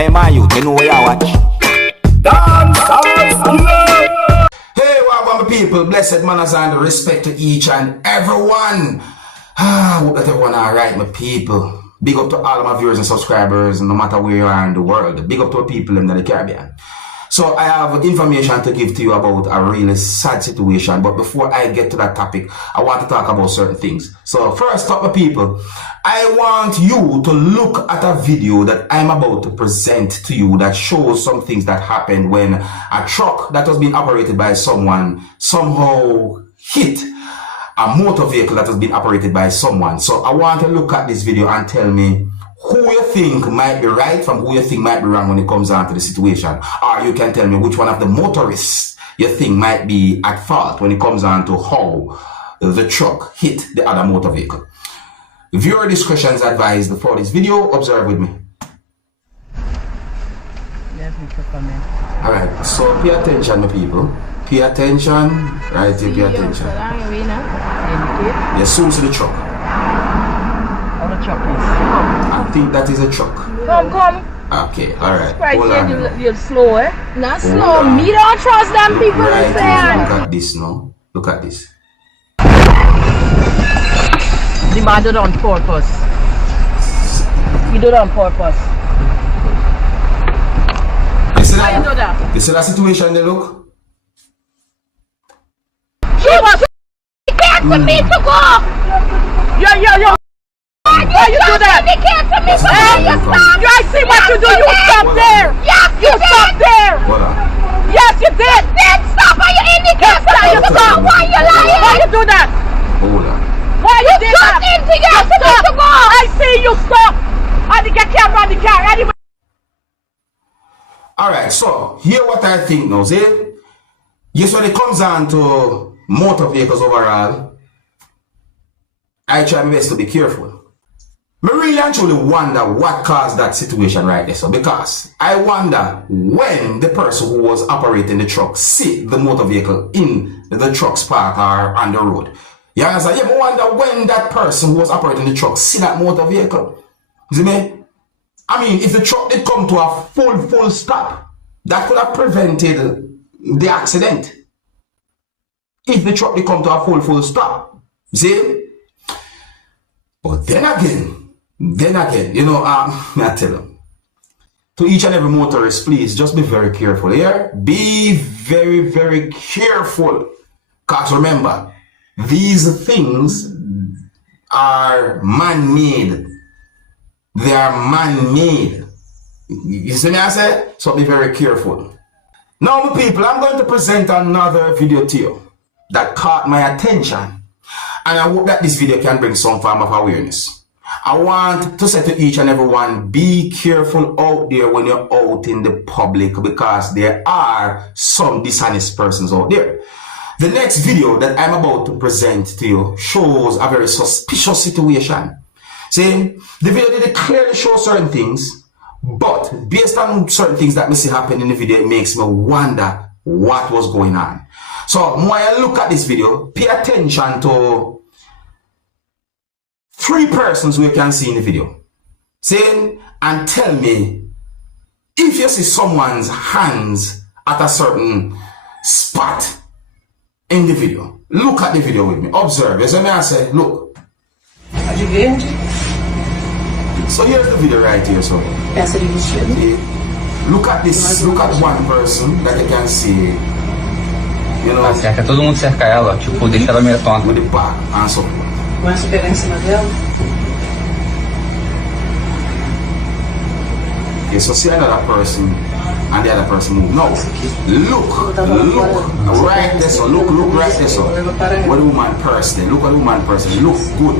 Hey man, you know where you watch. Dancehall. Hey, welcome people, blessed manners and respect to each and everyone. Hope that everyone alright, my people. Big up to all of my viewers and subscribers, no matter where you are in the world. Big up to the people in the Caribbean. So I have information to give to you about a really sad situation. But before I get to that topic, I want to talk about certain things. So first up, my people, I want you to look at a video that I'm about to present to you that shows some things that happened when a truck that was being operated by someone somehow hit a motor vehicle that has been operated by someone. So I want to look at this video and tell me who you think might be right from who you think might be wrong when it comes down to the situation. Or you can tell me which one of the motorists you think might be at fault when it comes down to how the truck hit the other motor vehicle. Viewer discretion is advised for this video. Observe with me. Alright, so pay attention, my people. Pay attention. Right, you pay attention. You soon see the truck. How the truck is? I think that is a truck. Come. Okay, alright. Hold on. You're slow, eh? Not slow. Me don't trust them people in there. Look at this now. Look at this. The man did it on purpose. He did it on purpose. You see How you do that? You see that situation there, look? She was scared for me to go. Yo. Why you do that? You can't for me to go. You stop. I see what you do. You stop there. Yes, you stop there. Hold on. Yes, you did. Then stop. Are you indicate that you stop? Why you lying? Why you do that? Hold on. Why you did that? You stop. To go. I see you stop. I think I can't run the car anyway. Alright, so here what I think now, see? Yes, when it comes down to motor vehicles overall, I try my best to be careful. I really actually wonder what caused that situation right there. So because I wonder when the person who was operating the truck see the motor vehicle in the truck's path or on the road. You understand? Yeah, I wonder when that person who was operating the truck see that motor vehicle. You see me? I mean, if the truck did come to a full stop, that could have prevented the accident. If the truck did come to a full stop. You see? But then again, you know, I tell them, to each and every motorist, please just be very careful here. Be very careful. Because remember, these things are man-made. They are man-made. You see what I said? So be very careful. Now, my people, I'm going to present another video to you that caught my attention. And I hope that this video can bring some form of awareness. I want to say to each and every one, be careful out there when you're out in the public because there are some dishonest persons out there. The next video that I'm about to present to you shows a very suspicious situation. See, the video did clearly show certain things, but based on certain things that I see happen in the video, it makes me wonder what was going on. So when I look at this video, pay attention to 3 persons we can see in the video. See, and tell me if you see someone's hands at a certain spot in the video. Look at the video with me. Observe. As I say, look. So here's the video right here. So look at this. Look at one person that you can see. You know, cerca, todo mundo cerca ela, tipo, deixa ela meio tonta. With the back and so forth. Começa a pegar em cima dela. Okay, so see another person and the other person move. No, look right there. So look right there. So what the woman person? Look at the woman person. Look good.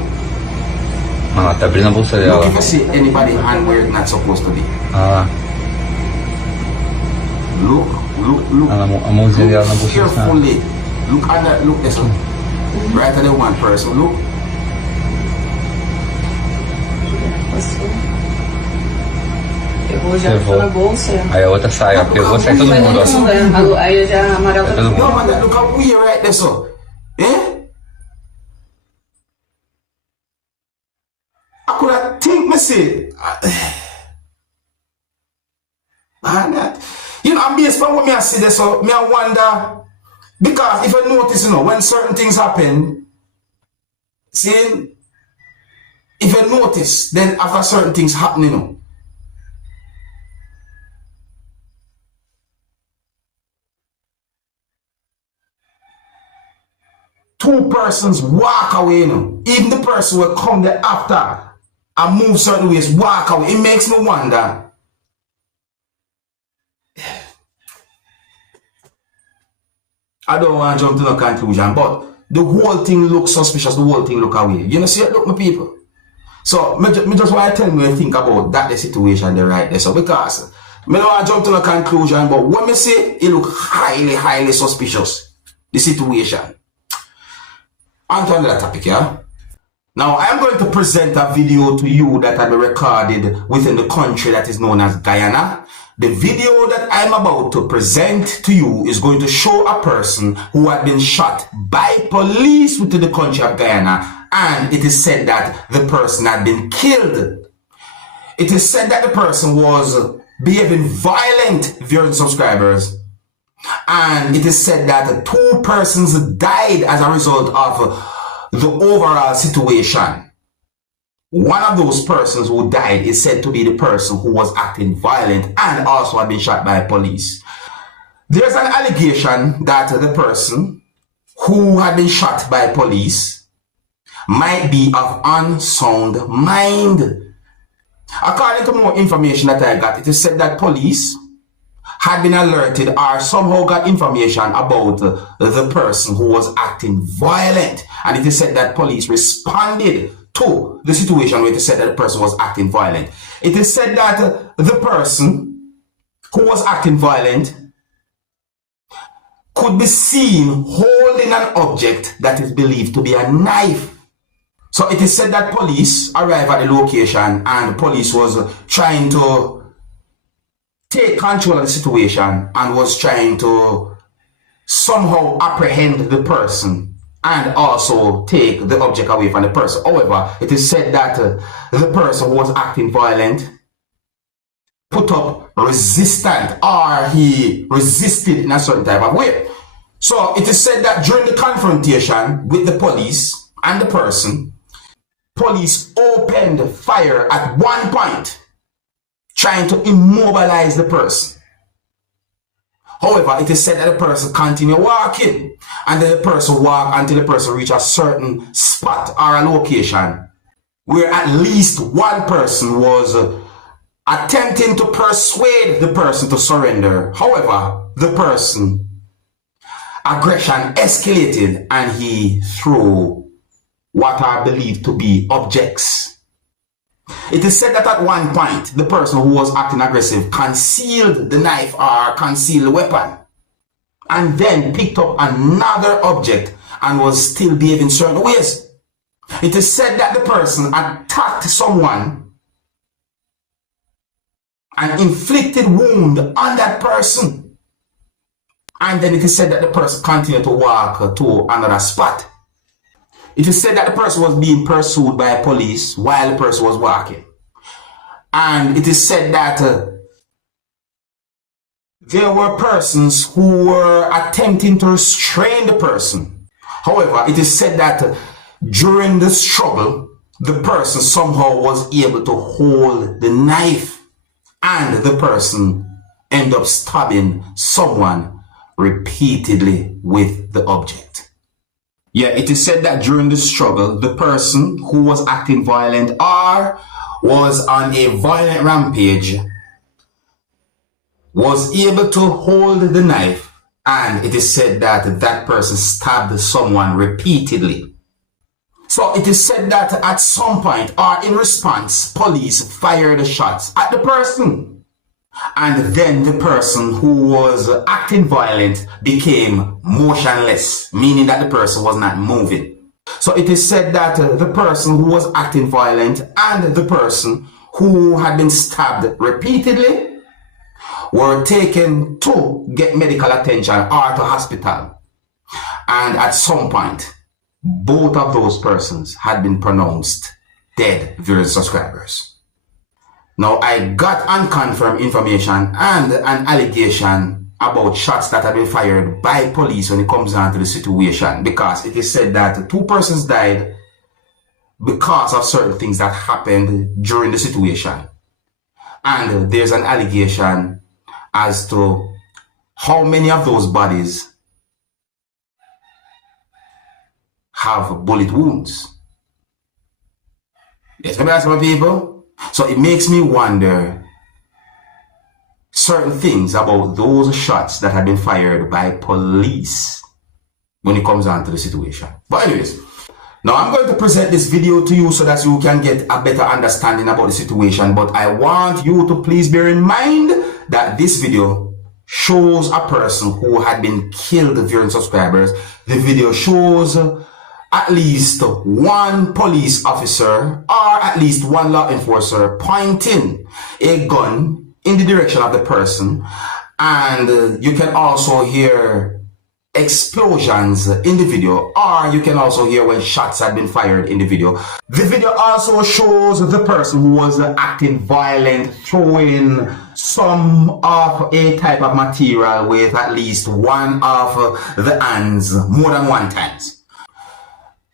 Mano, tá abrindo a bolsa Look dela. if you see anybody hand where it's not supposed to be. Ah, Look. a mãozinha dela na bolsa. Carefully. Look at that. Look this one. Right at the one person. Look. Pegou, já ficou na bolsa. Aí a outra sai, ó. Pegou, sai todo mundo, ó. Aí já amarela tá todo mundo. No, man, look how weird right there, so. Eh? I could have think me say. And you know, I'm based on what me I see there, so me I wonder, because if I notice, you know, when certain things happen, see, if I notice, then after certain things happen, you know, two persons walk away, you know, even the person will come there after and move certain ways, walk away. It makes me wonder. I don't want to jump to no conclusion, but the whole thing looks suspicious, the whole thing look away. You know, see it, look, my people. So, me just want to tell me think about that the situation there right there. So, because me don't want to jump to no conclusion, but when me say it look highly, highly suspicious, the situation. On to another topic, yeah? Now, I am going to present a video to you that I recorded within the country that is known as Guyana. The video that I'm about to present to you is going to show a person who had been shot by police within the country of Guyana, and it is said that the person had been killed. It is said that the person was behaving violent, viewers and subscribers, and it is said that 2 persons died as a result of the overall situation. One of those persons who died is said to be the person who was acting violent and also had been shot by police. There's an allegation that the person who had been shot by police might be of unsound mind. According to more information that I got, it is said that police had been alerted or somehow got information about the person who was acting violent. And it is said that police responded to the situation where it is said that the person was acting violent. It is said that the person who was acting violent could be seen holding an object that is believed to be a knife. So it is said that police arrived at the location and police was trying to take control of the situation and was trying to somehow apprehend the person and also take the object away from the person. However, it is said that the person who was acting violent put up resistance, or he resisted in a certain type of way. So it is said that during the confrontation with the police and the person, police opened fire at one point, trying to immobilize the person. However, it is said that the person continued walking, and then the person walked until the person reached a certain spot or a location where at least one person was attempting to persuade the person to surrender. However, the person aggression escalated and he threw what are believed to be objects. It is said that at one point, the person who was acting aggressive concealed the knife or concealed the weapon and then picked up another object and was still behaving certain ways. It is said that the person attacked someone and inflicted wound on that person. And then it is said that the person continued to walk to another spot. It is said that the person was being pursued by police while the person was walking. And it is said that there were persons who were attempting to restrain the person. However, it is said that during the struggle, the person somehow was able to hold the knife and the person ended up stabbing someone repeatedly with the object. Yeah, it is said that during the struggle, the person who was acting violent or was on a violent rampage was able to hold the knife, and it is said that that person stabbed someone repeatedly. So it is said that at some point or in response, police fired shots at the person. And then the person who was acting violent became motionless, meaning that the person was not moving. So it is said that the person who was acting violent and the person who had been stabbed repeatedly were taken to get medical attention or to hospital. And at some point, both of those persons had been pronounced dead, viewers and subscribers. Now, I got unconfirmed information and an allegation about shots that have been fired by police when it comes down to the situation, because it is said that 2 persons died because of certain things that happened during the situation. And there's an allegation as to how many of those bodies have bullet wounds. Yes, maybe that's my people. So it makes me wonder certain things about those shots that have been fired by police when it comes down to the situation. But anyways, now I'm going to present this video to you so that you can get a better understanding about the situation. But I want you to please bear in mind that this video shows a person who had been killed, viewers subscribers. The video shows at least one police officer or at least one law enforcer pointing a gun in the direction of the person, and you can also hear explosions in the video, or you can also hear when shots had been fired in the video. The video also shows the person who was acting violent, throwing some of a type of material with at least one of the hands more than one times.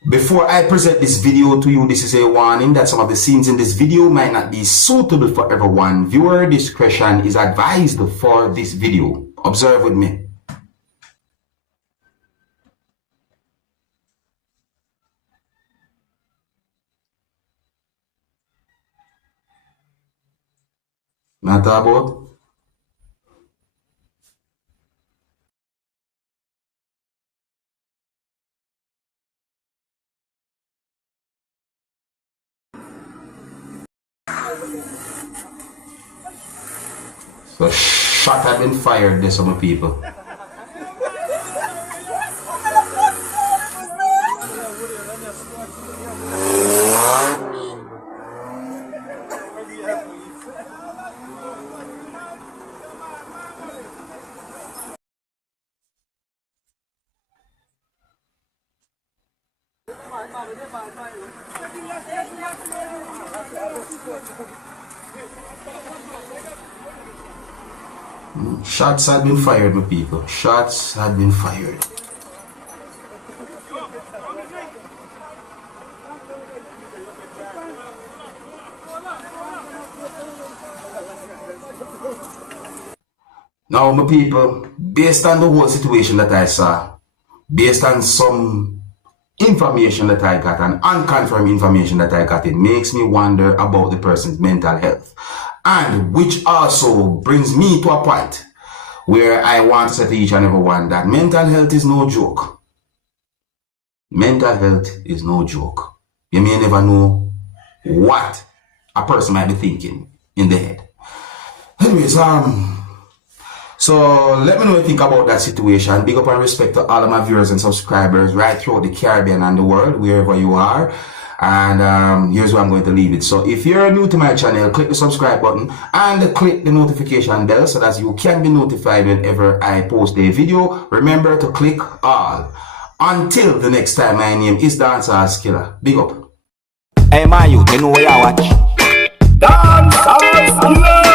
Before I present this video to you, this is a warning that some of the scenes in this video might not be suitable for everyone. Viewer discretion is advised for this video. Observe with me. Matter about? So shot had been fired there, some people. Shots had been fired, my people. Shots had been fired. Now, my people, based on the whole situation that I saw, based on some information that I got and unconfirmed information that I got, it makes me wonder about the person's mental health. And which also brings me to a point where I want to say to each and every one that mental health is no joke. Mental health is no joke. You may never know what a person might be thinking in the head. Anyways, so let me know what you think about that situation. Big up and respect to all of my viewers and subscribers right throughout the Caribbean and the world, wherever you are. And here's where I'm going to leave it. So if you're new to my channel, click the subscribe button and click the notification bell so that you can be notified whenever I post a video. Remember to click all. Until the next time, my name is Dancehall Skilla. Big up. Hey, my youth, you know where I watch. Dancehall Skilla.